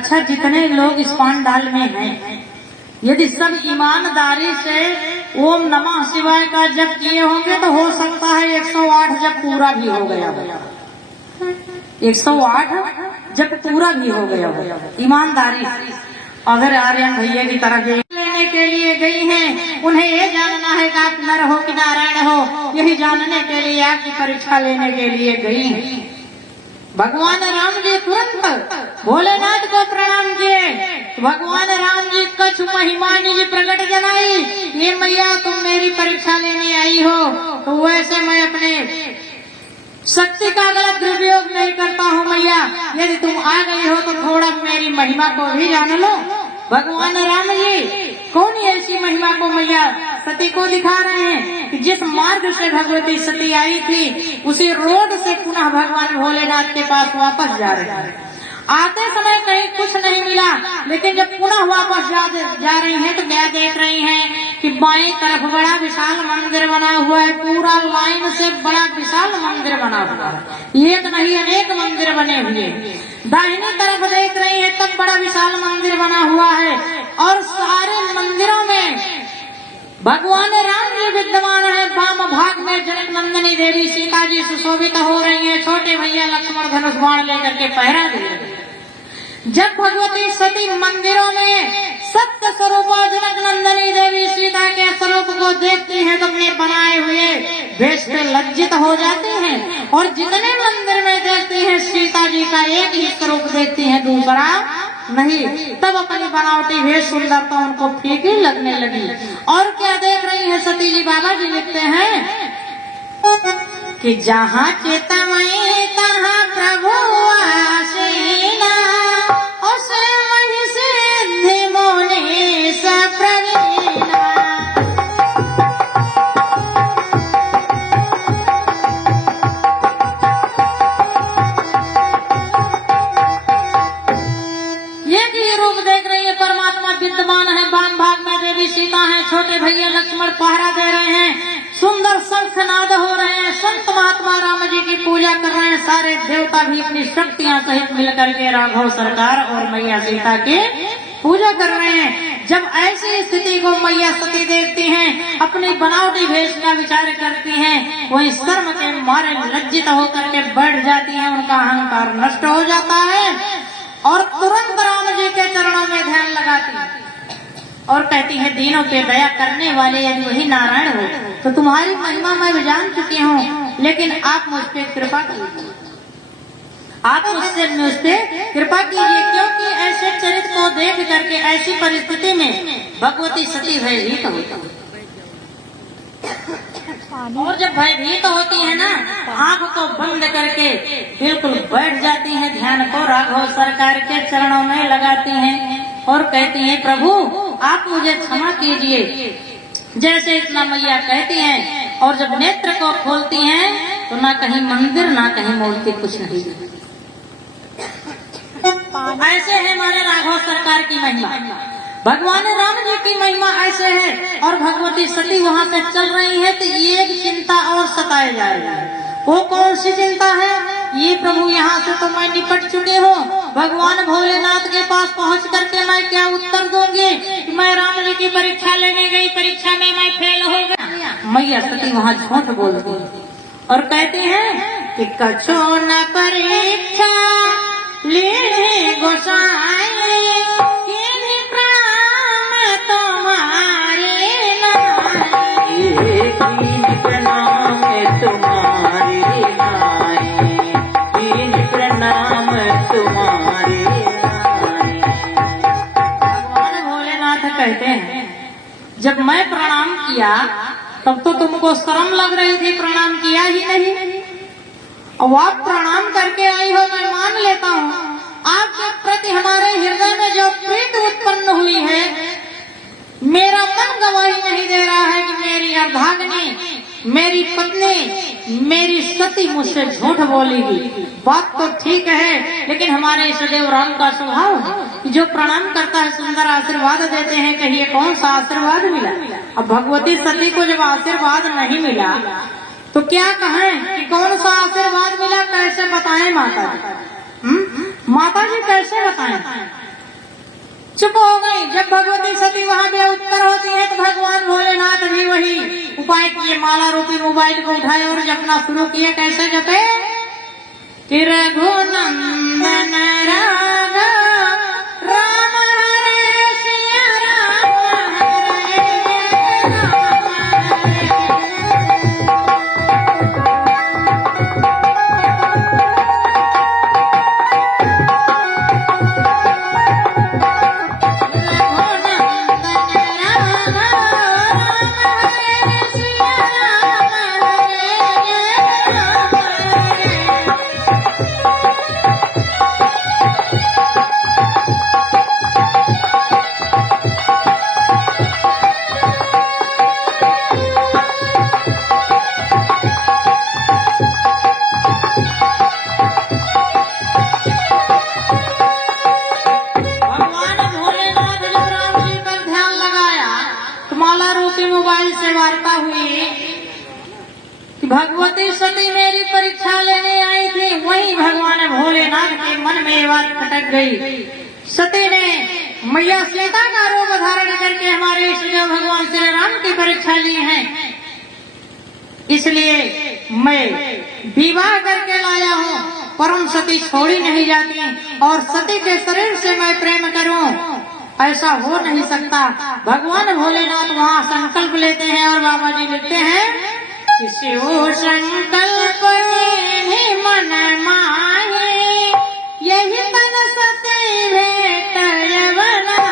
अच्छा जितने लोग इस पांडाल में हैं, यदि सब ईमानदारी से ओम नमः शिवाय का जप किए होंगे तो हो सकता है 108 जप पूरा भी हो गया हो, 108 जब पूरा भी हो गया हो ईमानदारी। अगर आर्यन भैया की तरफ लेने के लिए गई हैं, उन्हें ये जानना है कि आप नर हो कि नारायण हो, यही जानने के लिए आपकी परीक्षा लेने के लिए गई हैं। भगवान राम जी तुरंत भोलेनाथ को प्रणाम किए। भगवान राम जी कछु महिमा निज प्रकट जनाई, ये मैया तुम मेरी परीक्षा लेने आई हो तो वैसे मैं अपने शक्ति का गलत दुरुपयोग नहीं करता हूँ मैया, यदि तुम आ गई हो तो थोड़ा मेरी महिमा को भी जान लो। भगवान राम जी कौन ऐसी महिमा को मैया सती को दिखा रहे हैं कि जिस मार्ग से भगवती सती आई थी उसी रोड से पुनः भगवान भोलेनाथ के पास वापस जा रहे हैं। आते समय कहीं कुछ नहीं मिला, लेकिन जब पुनः वापस जा रही हैं तो क्या देख रही हैं कि बाएं तरफ बड़ा विशाल मंदिर बना हुआ है, पूरा लाइन से बड़ा विशाल मंदिर बना हुआ है, एक नहीं अनेक मंदिर बने हुए। दाहिनी तरफ देख रही है तब बड़ा विशाल मंदिर बना हुआ है और सारे मंदिरों में भगवान राम जी विद्यमान है। वाम भाग में जनक नंदिनी देवी सीता जी सुशोभित हो रही है, छोटे भैया लक्ष्मण धनुष बाण लेकर के पहरा दे रहे हैं। जब भगवती सती मंदिरों में सत्य स्वरूप जनक नंदिनी देवी सीता के स्वरूप को देखती हैं तो अपने बनाए हुए वेश से लज्जित हो जाते हैं, और जितने मंदिर में देखती हैं सीता जी का एक ही स्वरूप देखती हैं, दूसरा नहीं। तब अपनी बनावटी वेश सुंदरता उनको फीकी लगने लगी। और क्या देख रही है सती जी? बाबा जी लिखते हैं कि जहाँ चेतामयी तहाँ प्रभु आसीना, उस वहीं सिद्धि मोने सप्रवीणा। ये रूप देख रही है, परमात्मा विद्यमान है, वाम भाग में देवी सीता है, छोटे भैया लक्ष्मण पहरा दे रहे हैं, सुंदर शंखनाद हो रहे हैं, संत महात्मा राम जी की पूजा कर रहे हैं, सारे देवता भी अपनी शक्तियां सहित मिलकर के राघव सरकार और मैया सीता की पूजा कर रहे हैं। जब ऐसी स्थिति को मैया सती देखती हैं, अपनी बनावटी भेष का विचार करती हैं, वही शर्म के मारे लज्जित होकर के बैठ जाती हैं, उनका अहंकार नष्ट हो जाता है और तुरंत राम जी के चरणों में ध्यान लगाती है और कहती है, दीनों पे दया करने वाले यदि वही नारायण हो तो तुम्हारी महिमा मैं जान चुकी हूँ, लेकिन आप मुझ पे कृपा कीजिए, आप मुझ पे कृपा कीजिए, क्योंकि ऐसे चरित्र को देख करके ऐसी परिस्थिति में भगवती सती भयभीत होती है। और जब भयभीत होती है ना तो आंख को बंद करके बिल्कुल बैठ जाती है, ध्यान को राघव सरकार के चरणों में लगाती हैं और कहती हैं, प्रभु आप मुझे क्षमा कीजिए। जैसे इतना मैया कहती हैं और जब नेत्र को खोलती हैं तो ना कहीं मंदिर ना कहीं मूर्ति, कुछ नहीं। ऐसे है हमारे राघव सरकार की महिमा, भगवान राम जी की महिमा ऐसे है। और भगवती सती वहाँ से चल रही है तो एक चिंता और सताए जा रही है। वो कौन सी चिंता है? ये प्रभु यहाँ से तो मैं निपट चुके हूँ, भगवान भोलेनाथ के पास पहुँच करके मैं क्या उत्तर दूंगी कि मैं राम जी की परीक्षा लेने गई, परीक्षा में मैं फेल हो गया। मैया सती वहाँ झूठ बोलती और कहती है कि कछो न परीक्षा ले गोसाई, प्रणाम तुम्हारे नारी, दीन प्रणाम तुम्हारे नारी। भगवान भोलेनाथ कहते हैं, जब मैं प्रणाम किया तब तो तुमको शर्म लग रही थी, प्रणाम किया ही नहीं। अब आप प्रणाम करके आई हो, मैं मान लेता हूँ, आपके प्रति हमारे हृदय में जो प्रीति उत्पन्न हुई है, मेरा मन गवाही नहीं दे रहा है कि मेरी अर्धांगिनी, मेरी पत्नी, मेरी सती मुझसे झूठ बोलेगी। बात तो ठीक है, लेकिन हमारे सदैव राम का स्वभाव है, जो प्रणाम करता है सुंदर आशीर्वाद देते हैं। कहिए कौन सा आशीर्वाद मिला? अब भगवती सती को जब आशीर्वाद नहीं मिला तो क्या कहें कि कौन सा आशीर्वाद मिला, कैसे बताएं माता जी? माता जी कैसे बताएं? चुप हो गई। जब भगवती सती वहां पे उत्तर होती है तो भगवान भोलेनाथ भी वही उपाय किए, माला रूपी मोबाइल को उठाए और जपना शुरू किए। कैसे जपे कि रघुनंदन राघव राम हरे सिया राम हरे राम हरे। मोबाइल से वार्ता हुई कि भगवती सती मेरी परीक्षा लेने आई थी। वहीं भगवान भोलेनाथ के मन में ये बात खटक गई। सती ने मैया सीता का रूप धारण करके हमारे इष्टदेव भगवान श्री राम की परीक्षा ली है, इसलिए मैं विवाह करके लाया हूँ। परम सती छोड़ी नहीं जाती और सती के शरीर से मैं प्रेम करूं, ऐसा हो नहीं सकता। भगवान भोलेनाथ वहाँ संकल्प लेते हैं और बाबा जी लिखते हैं कि शिव संकल्प ही मन माहे, यही तन सती भेंट बनाए।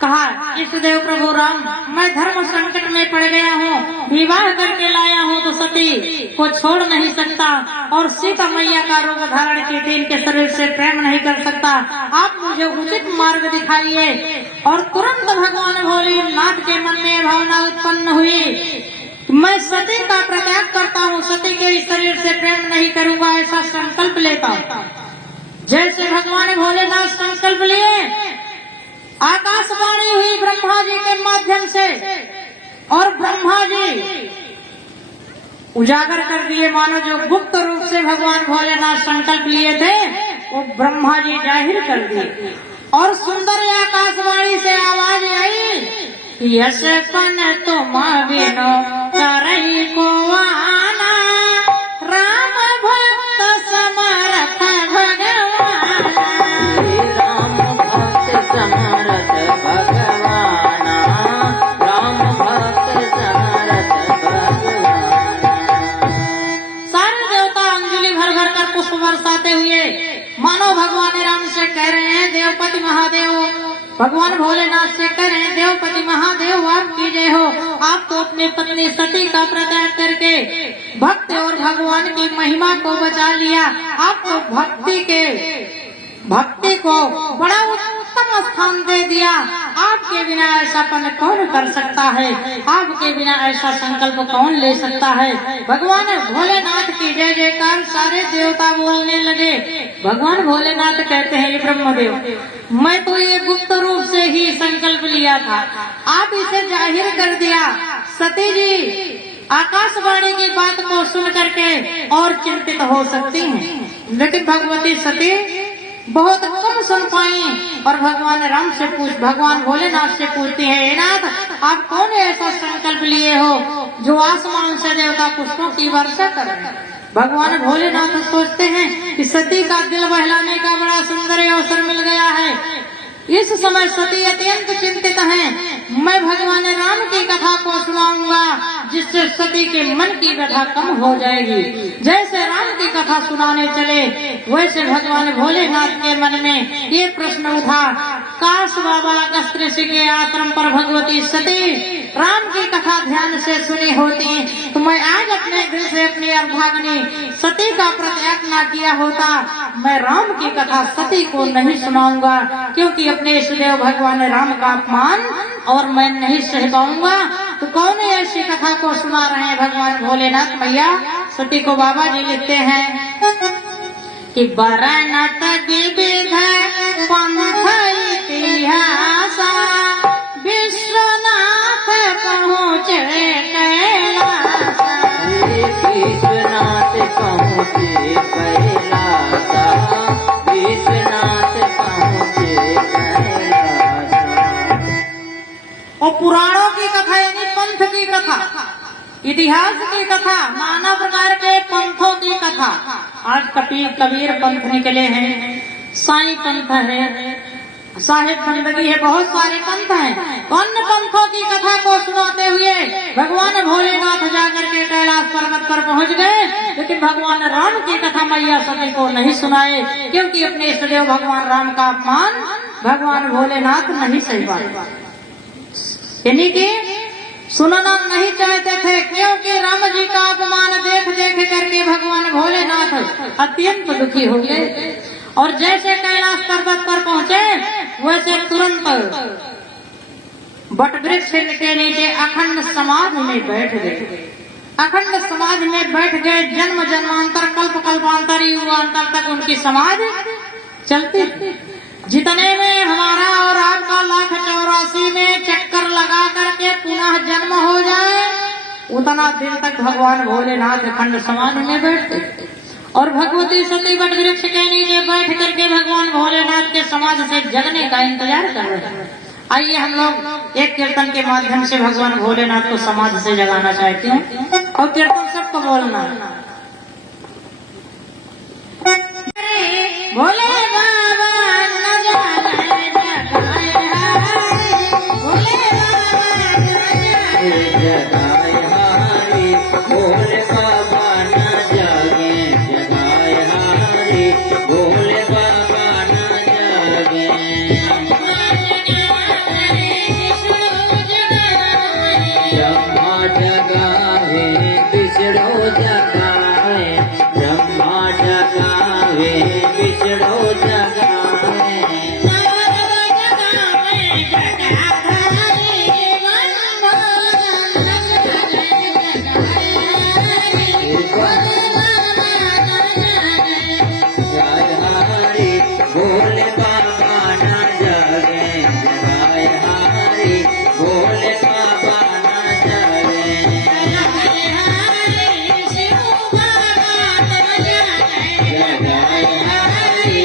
कहा, इष्टदेव प्रभु राम, मैं धर्म संकट में पड़ गया हूँ, विवाह करके लाया हूँ तो सती को छोड़ नहीं सकता और सीता मैया का रूप धारण के इनके शरीर से प्रेम नहीं कर सकता। आप मुझे उचित मार्ग दिखाइए। और तुरंत भगवान भोलेनाथ के मन में भावना उत्पन्न हुई, मैं सती का प्रत्याग करता हूँ, सती के शरीर से प्रेम नहीं करूंगा, ऐसा संकल्प लेता हूँ। जैसे भगवान भोलेनाथ संकल्प लिए, आकाशवाणी हुई ब्रह्मा जी के माध्यम से और ब्रह्मा जी उजागर कर दिए, मानो जो गुप्त रूप से भगवान भोलेनाथ संकल्प लिए थे वो ब्रह्मा जी जाहिर कर दिए। और सुंदर आकाशवाणी से आवाज आई, यशपन तुम बिनो करही को आना, राम भक्त समरथ भगवान। राम भक्त समरथ भगवाना, राम भक्त समरथ भगवाना। सारे देवता अंजलि भर भर कर पुष्प बरसाते हुए मानो भगवान राम से कह रहे हैं, देवपति महादेव। भगवान भोलेनाथ से कह रहे हैं, देवपति महादेव आपकी जय हो। आप तो अपनी पत्नी सती का प्रत्याग करके भक्त और भगवान की महिमा को बचा लिया। आप तो भक्ति को बड़ा उत्तम स्थान दे दिया। आपके बिना ऐसापन कौन कर सकता है, आपके बिना ऐसा संकल्प कौन ले सकता है। भगवान भोलेनाथ की जय जयकार सारे देवता बोलने लगे। भगवान भोलेनाथ कहते हैं, ब्रह्मदेव, मैं तो ये गुप्त रूप से ही संकल्प लिया था, आप इसे जाहिर कर दिया। सती जी आकाशवाणी की बात को सुन करके और चिंतित हो सकती हैं, लेकिन भगवती सती बहुत कम सुन पाई और भगवान भोलेनाथ से पूछती है, हे नाथ, आप कौन ऐसा संकल्प लिए हो जो आसमान से देवता पुष्पों की वर्षा कर रहे हैं। भगवान भोलेनाथ सोचते हैं कि सती का दिल बहलाने का बड़ा सुंदर अवसर मिल गया है। इस समय सती अत्यंत चिंतित हैं। मैं भगवान राम की कथा को सुनाऊंगा जिससे सती के मन की व्यथा कम हो जाएगी। जैसे राम की कथा सुनाने चले वैसे भगवान भोलेनाथ के मन में ये प्रश्न उठा, काश बाबा अगस्त्य ऋषि के आश्रम पर भगवती सती राम की कथा ध्यान से सुनी होती तो मैं आज अपने दिल से अपनी अर्धांगिनी सती का प्रतिज्ञा किया होता। मैं राम की कथा सती को नहीं सुनाऊंगा, क्योंकि अपने इष्टदेव भगवान राम का अपमान और मैं नहीं सह पाऊंगा। तो कौन ऐसी कथा को सुना रहे हैं भगवान भोलेनाथ मैया सती को। बाबा जी लिखते हैं कि बरनत विविध पंथ इतिहासा विश्वनाथ पहुँचे कैलासा। विश्वनाथ पहुँचे कैलासा, विश्वनाथ पहुँचे कैलासा। और पुराणों की कथा यानी पंथ की कथा, इतिहास की कथा, नाना प्रकार के पंथों की कथा। आज कबीर पंथ निकले हैं, साईं पंथ है, साहिब बंदगी है, बहुत सारे पंथ हैं। अन्य पंथों की कथा को सुनाते हुए भगवान भोलेनाथ जाकर के कैलाश पर्वत पर पहुंच गए, लेकिन भगवान राम की कथा मैया सती को नहीं सुनाए, क्योंकि अपने इष्टदेव भगवान राम का अपमान भगवान भोलेनाथ नहीं सही पाए, यानी कि सुनना नहीं चाहते थे। क्योंकि राम जी का अपमान देख देख करके भगवान भोलेनाथ अत्यंत दुखी हो गए और जैसे कैलाश पर्वत पर पहुंचे वैसे तुरंत बट वृक्ष के नीचे अखंड समाधि में बैठ गए। अखंड समाधि में बैठ गए। जन्म जन्मांतर कल्प कल्पांतर युगांतर तक उनकी समाधि चलती। जितने में हमारा और आपका 1,84 में चक्कर लगा करके पुनः जन्म हो जाए, उतना दिन तक भगवान भोलेनाथ अखंड समाधि में बैठते और भगवती सती वट वृक्ष के नीचे बैठ करके भगवान भोलेनाथ के समाधि से जगने का इंतजार कर रहे हैं। आइए हम लोग एक कीर्तन के माध्यम से भगवान भोलेनाथ को समाधि से जगाना चाहते हैं और कीर्तन सबको बोलना। भोले बाबा न जाने जगाए हारे, भोले बाबा न जगाए हारे, भोले बाबा न जागे, जगाए हारे, भोले बाबा न जागे। ब्रह्मा जगावे विष्णु जगावे, ब्रह्मा जगावे विष्णु जगावे। जगाए हारे, भोले बाबा न जागे, जगाए हारे, भोले बाबा न जागे। जगाए हारे,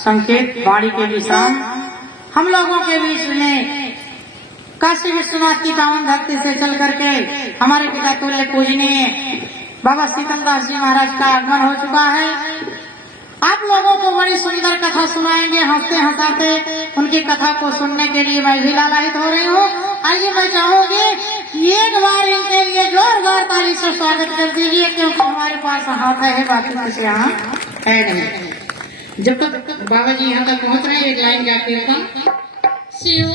संकेत वाणी के विश्राम हम लोगों के बीच में काशी विश्वनाथ की पावन धरती से चल करके हमारे पिता तुल्य पूजनीय बाबा शीतलदास जी महाराज का आगमन हो चुका है। आप लोगों को बड़ी सुंदर कथा सुनाएंगे हंसते हंसाते। उनकी कथा को सुनने के लिए मैं भी लालायित हो रही हूँ। आइए मैं चाहूंगी एक बार इनके लिए जोरदार ताली से स्वागत कर दीजिए, क्योंकि हमारे पास हाथ है बाकी किसी यहाँ है नहीं। जब तक बाबा जी यहाँ तक पहुँच रहे हैं एक लाइन गाते हैं। शिव